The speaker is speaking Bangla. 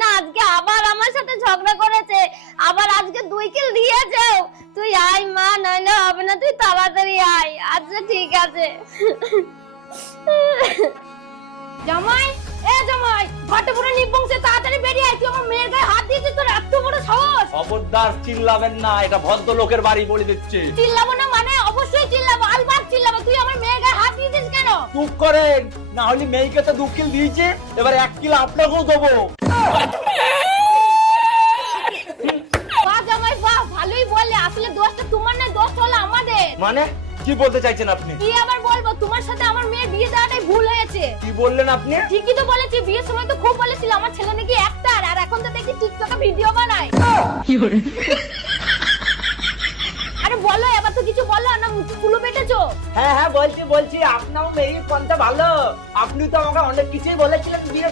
না আজকে আবার আমার সাথে ঝগড়া করেছে। আবার আজকে দুই কিল দিয়েছে তুই আয় মা নইলে হবে না তুই তাড়াতাড়ি আয়। আচ্ছা ঠিক আছে। জামাই এ জামাই ঘটে পুরো নিবংশে তাড়াতাড়ি বেরিয়ে আয়। তুই আমার মেয়ের গায়ে হাত দিয়েছিস তোর এত বড় সাহস। খবরদার চিল্লাবেন না এটা ভদ্র লোকের বাড়ি বলে দিচ্ছে। চিল্লাবো না মানে অবশ্যই চিল্লাবো আলবাত চিল্লাবো। তুই আমার মেয়ের গায়ে হাত দিয়েছিস কেন? চুপ করেন না হলে মেয়েকে তো দু কিল দিয়েছে এবার এক কিল আপনাকেও দেবো। ভালোই বললে। আসলে দোষটা তোমার না দোষ হলো আমাদের। মানে? কি বলতে চাইছেন আপনি? কি আবার বলব? তোমার সাথে আমার মেয়ের বিয়ে দেওয়াটাই ভুল হয়েছে। কি বললেন আপনি? ঠিকই তো বলেছি বিয়ের সময় তো খুব বলেছিল। আমার ছেলে নাকি একটার আর এখন তো দেখি টিকটকে ভিডিও বানায়। আরে বলো এবার তো কিছু বলো না মুখে হ্যাঁ হ্যাঁ বলছি বলছি আপনার মেয়ে কোনটা ভালো? আপনি তো আমাকে অনেক কিছুই বলেছিলেন বিয়ে